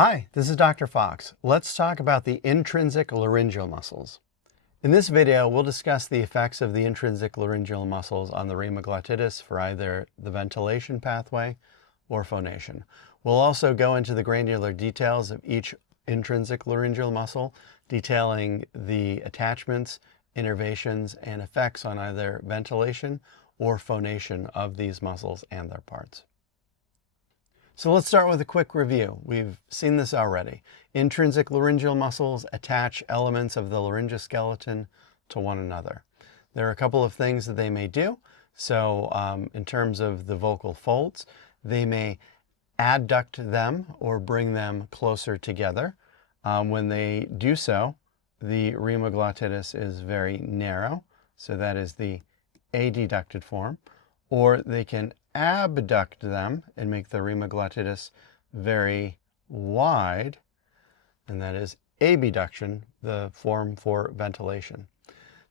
Hi, this is Dr. Fox. Let's talk about the intrinsic laryngeal muscles. In this video, we'll discuss the effects of the intrinsic laryngeal muscles on the rhemoglottitis for either the ventilation pathway or phonation. We'll also go into the granular details of each intrinsic laryngeal muscle, detailing the attachments, innervations, and effects on either ventilation or phonation of these muscles and their parts. So let's start with a quick review. We've seen this already. Intrinsic laryngeal muscles attach elements of the laryngoskeleton to one another. There are a couple of things that they may do. So in terms of the vocal folds, they may adduct them or bring them closer together. When they do so, the rhemoglottitis is very narrow. So that is the adducted form. Or they can abduct them and make the rhemoglottitis very wide, and that is abduction, the form for ventilation.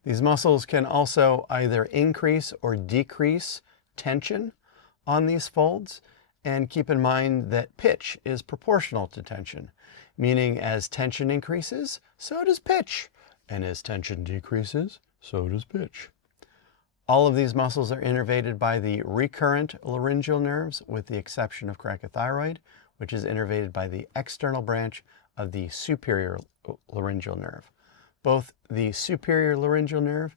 These muscles can also either increase or decrease tension on these folds, and keep in mind that pitch is proportional to tension, meaning as tension increases, so does pitch, and as tension decreases, so does pitch. All of these muscles are innervated by the recurrent laryngeal nerves, with the exception of cricothyroid, which is innervated by the external branch of the superior laryngeal nerve. Both the superior laryngeal nerve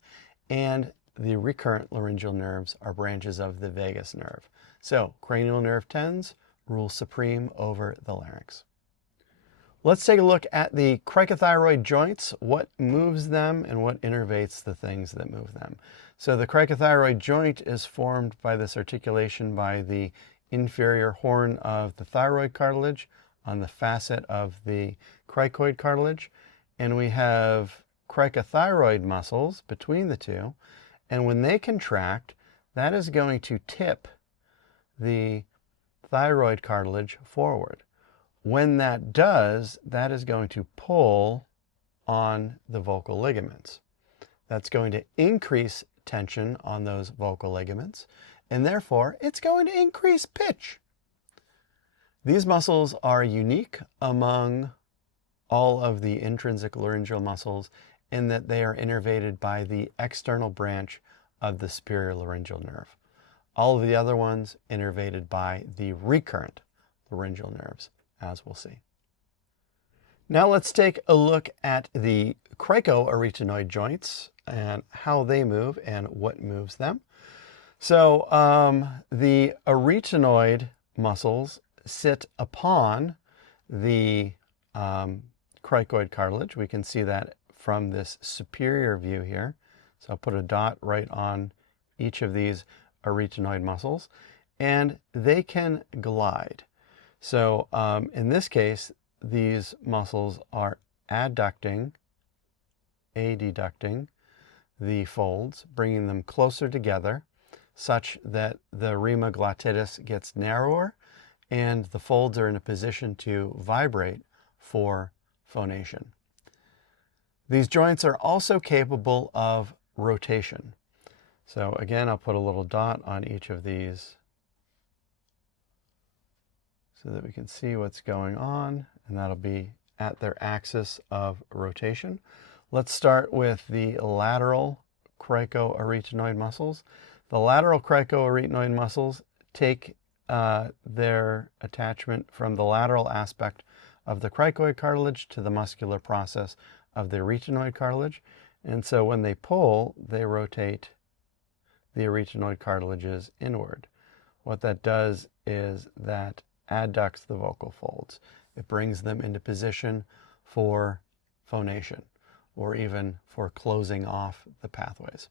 and the recurrent laryngeal nerves are branches of the vagus nerve. So cranial nerve 10s rule supreme over the larynx. Let's take a look at the cricothyroid joints, what moves them and what innervates the things that move them. So the cricothyroid joint is formed by this articulation by the inferior horn of the thyroid cartilage on the facet of the cricoid cartilage. And we have cricothyroid muscles between the two. And when they contract, that is going to tip the thyroid cartilage forward. When that does, that is going to pull on the vocal ligaments. That's going to increase tension on those vocal ligaments, and therefore it's going to increase pitch. These muscles are unique among all of the intrinsic laryngeal muscles in that they are innervated by the external branch of the superior laryngeal nerve. All of the other ones innervated by the recurrent laryngeal nerves, as we'll see. Now let's take a look at the cricoarytenoid joints and how they move and what moves them. So the arytenoid muscles sit upon the cricoid cartilage. We can see that from this superior view here. So I'll put a dot right on each of these arytenoid muscles, and they can glide. So in this case, these muscles are adducting the folds, bringing them closer together such that the rhemoglottitis gets narrower and the folds are in a position to vibrate for phonation. These joints are also capable of rotation. So again, I'll put a little dot on each of these so that we can see what's going on, and that'll be at their axis of rotation. Let's start with the lateral cricoarytenoid muscles. The lateral cricoarytenoid muscles take their attachment from the lateral aspect of the cricoid cartilage to the muscular process of the arytenoid cartilage. And so when they pull, they rotate the arytenoid cartilages inward. What that does is that adducts the vocal folds. It brings them into position for phonation, or even for closing off the pathways.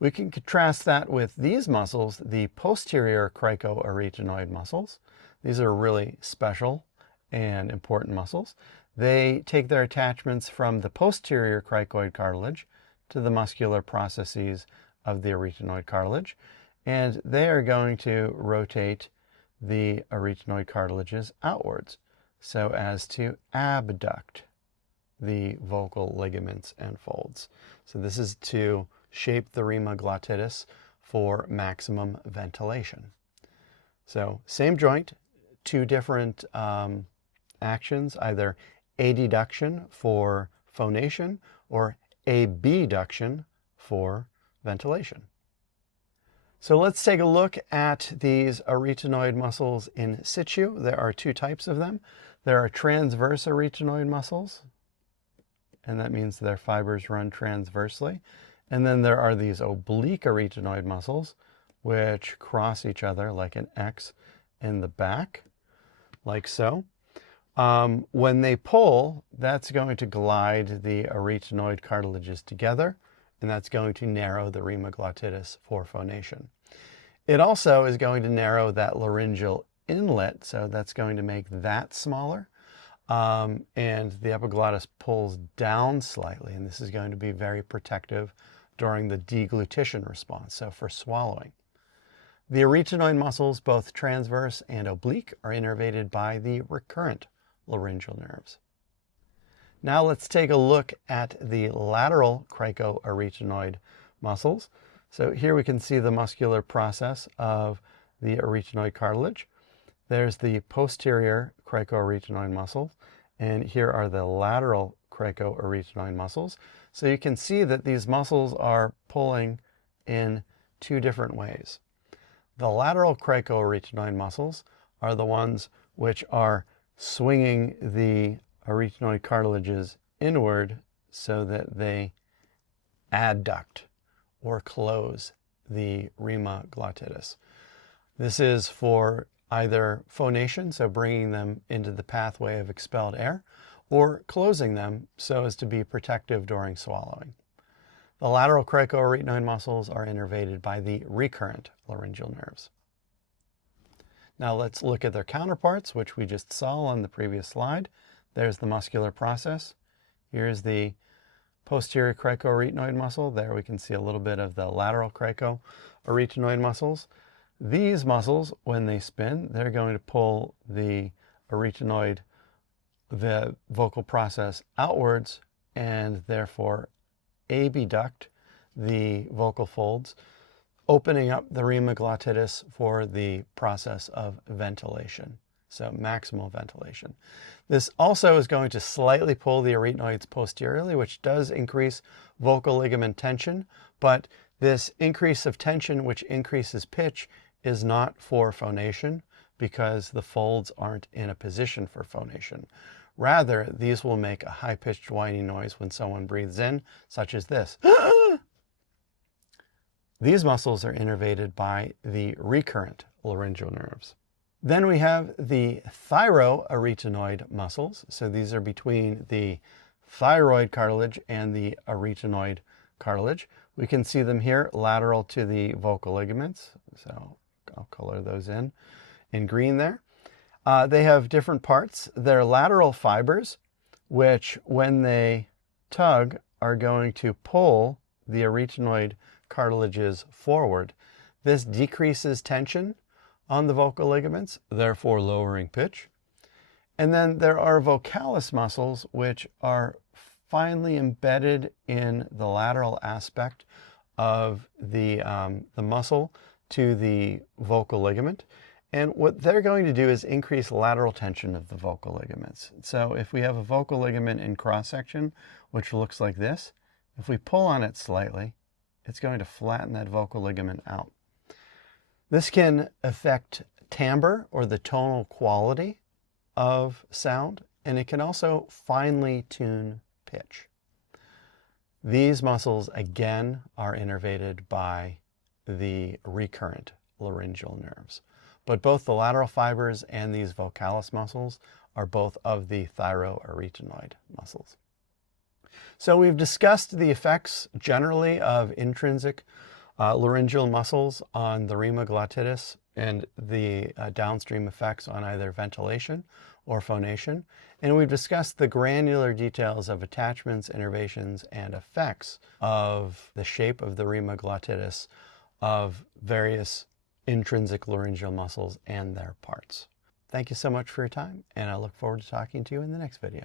We can contrast that with these muscles, the posterior cricoarytenoid muscles. These are really special and important muscles. They take their attachments from the posterior cricoid cartilage to the muscular processes of the arytenoid cartilage, and they are going to rotate the arytenoid cartilages outwards so as to abduct the vocal ligaments and folds. So this is to shape the rhemoglottitis for maximum ventilation. So same joint, two different actions, either adduction for phonation or abduction for ventilation. So let's take a look at these arytenoid muscles in situ. There are two types of them. There are transverse arytenoid muscles, and that means their fibers run transversely. And then there are these oblique arytenoid muscles, which cross each other like an X in the back, like so. When they pull, that's going to glide the arytenoid cartilages together, and that's going to narrow the rhemoglottitis for phonation. It also is going to narrow that laryngeal inlet, so that's going to make that smaller. And the epiglottis pulls down slightly, and this is going to be very protective during the deglutition response, so for swallowing. The arytenoid muscles, both transverse and oblique, are innervated by the recurrent laryngeal nerves. Now let's take a look at the lateral cricoarytenoid muscles. So here we can see the muscular process of the arytenoid cartilage. There's the posterior cricoarytenoid muscle, and here are the lateral cricoarytenoid muscles. So you can see that these muscles are pulling in two different ways. The lateral cricoarytenoid muscles are the ones which are swinging the arytenoid cartilages inward so that they adduct or close the rhemoglottitis. This is for either phonation, so bringing them into the pathway of expelled air, or closing them so as to be protective during swallowing. The lateral cricoarytenoid muscles are innervated by the recurrent laryngeal nerves. Now let's look at their counterparts, which we just saw on the previous slide. There's the muscular process. Here's the posterior cricoarytenoid muscle. There we can see a little bit of the lateral cricoarytenoid muscles. These muscles, when they spin, they're going to pull the arytenoid, the vocal process outwards, and therefore abduct the vocal folds, opening up the rhemoglottitis for the process of ventilation, so maximal ventilation. This also is going to slightly pull the arytenoids posteriorly, which does increase vocal ligament tension, but this increase of tension, which increases pitch, is not for phonation because the folds aren't in a position for phonation. Rather, these will make a high-pitched whining noise when someone breathes in, such as this. These muscles are innervated by the recurrent laryngeal nerves. Then we have the thyroarytenoid muscles. So these are between the thyroid cartilage and the arytenoid cartilage. We can see them here lateral to the vocal ligaments. So I'll color those in green there. They have different parts. They're lateral fibers, which when they tug are going to pull the arytenoid cartilages forward. This decreases tension on the vocal ligaments, therefore lowering pitch. And then there are vocalis muscles, which are finely embedded in the lateral aspect of the muscle to the vocal ligament. And what they're going to do is increase lateral tension of the vocal ligaments. So if we have a vocal ligament in cross-section, which looks like this, if we pull on it slightly, it's going to flatten that vocal ligament out. This can affect timbre, or the tonal quality of sound, and it can also finely tune pitch. These muscles, again, are innervated by the recurrent laryngeal nerves. But both the lateral fibers and these vocalis muscles are both of the thyroarytenoid muscles. So we've discussed the effects generally of intrinsic laryngeal muscles on the rhemoglottitis and the downstream effects on either ventilation or phonation. And we've discussed the granular details of attachments, innervations, and effects of the shape of the rhemoglottitis of various intrinsic laryngeal muscles and their parts. Thank you so much for your time, and I look forward to talking to you in the next video.